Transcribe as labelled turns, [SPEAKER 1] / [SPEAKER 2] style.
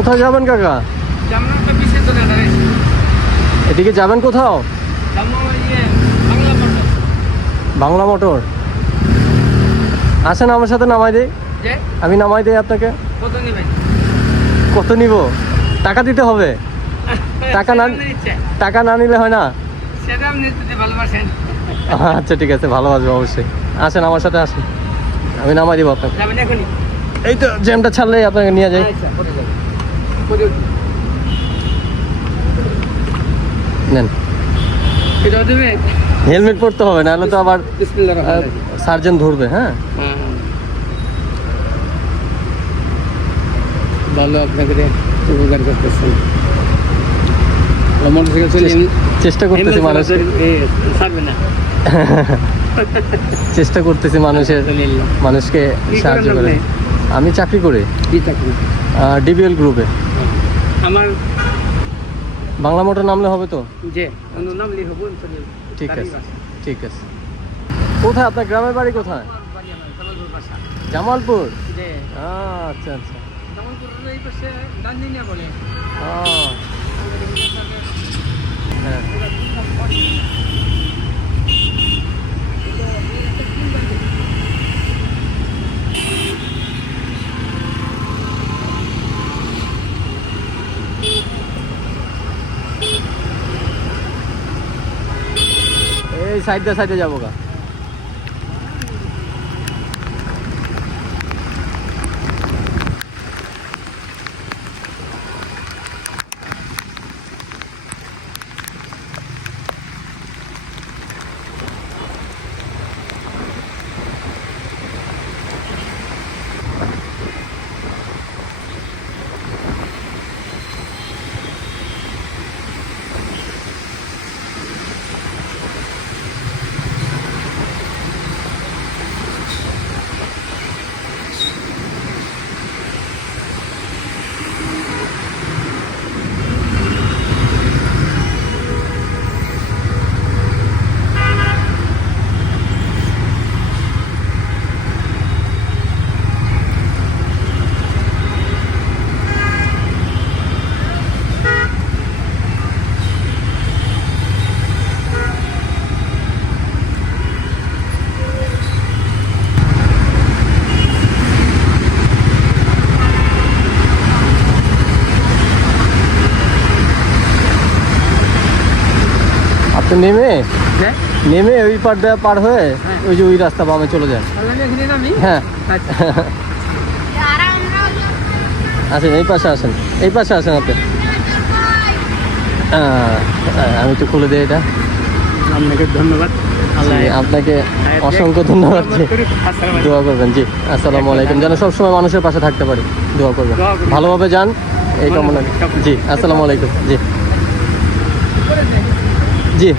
[SPEAKER 1] কোথায় যাবেন কাকা? এদিকে যাবেন কোথাও?
[SPEAKER 2] ইয়ে বাংলা মোটর।
[SPEAKER 1] আসেন আমার সাথে নামাই দেই। আমি নামাই দেই আপনাকে।
[SPEAKER 2] কত
[SPEAKER 1] নিব? টাকা দিতে হবে। টাকা না-। টাকা না নিলে হয় না? আচ্ছা ঠিক আছে ভালোবাসবো অবশ্যই। আসেন আমার সাথে আসেন। আমি নামাই দিব আপনাকে। এই তো জ্যামটা ছাড়লেই আপনাকে নিয়ে যাই। নেন। হেলমেট পরতে হবে নাহলে তো আবার। সার্জন ধরবে হ্যাঁ?
[SPEAKER 2] হ্যাঁ, হ্যাঁ। ভালো উপকার করতেছেন।
[SPEAKER 1] চেষ্টা করতেছি মানুষ
[SPEAKER 2] ছাড়বে না।
[SPEAKER 1] চেষ্টা করতেছি মানুষের মানুষকে সাহায্য করে আমি চাকরি করি ডিবিএল গ্রুপে।
[SPEAKER 2] আমার
[SPEAKER 1] বাংলা মোটর নামলে হবে তো?
[SPEAKER 2] যে।
[SPEAKER 1] ঠিক আছে ঠিক আছে। কোথায় আপনার গ্রামের বাড়ি কোথায়?
[SPEAKER 2] জামালপুর?
[SPEAKER 1] আচ্ছা আচ্ছা। হ্যাঁ। সাইডে সাইডে যাব গা। নেমে নেমে ওই পার দিয়ে পার হয়ে
[SPEAKER 2] হ্যাঁ।
[SPEAKER 1] ওই যে ওই রাস্তা বামে চলে
[SPEAKER 2] এখানে
[SPEAKER 1] হ্যাঁ।
[SPEAKER 2] আচ্ছা।
[SPEAKER 1] আসেন এই পাশে আসেন এই পাশে আসেন আপনি। আহ, আমি একটু খুলে দিই এটা।
[SPEAKER 2] আপনাকে ধন্যবাদ।
[SPEAKER 1] আপনাকে অসংখ্য ধন্যবাদ। দোয়া করবেন জি আসসালামু আলাইকুম। যেন সবসময় মানুষের পাশে থাকতে পারি
[SPEAKER 2] দোয়া করবেন।
[SPEAKER 1] ভালোভাবে যান এই কামনা জি আসসালামু আলাইকুম জি। জি।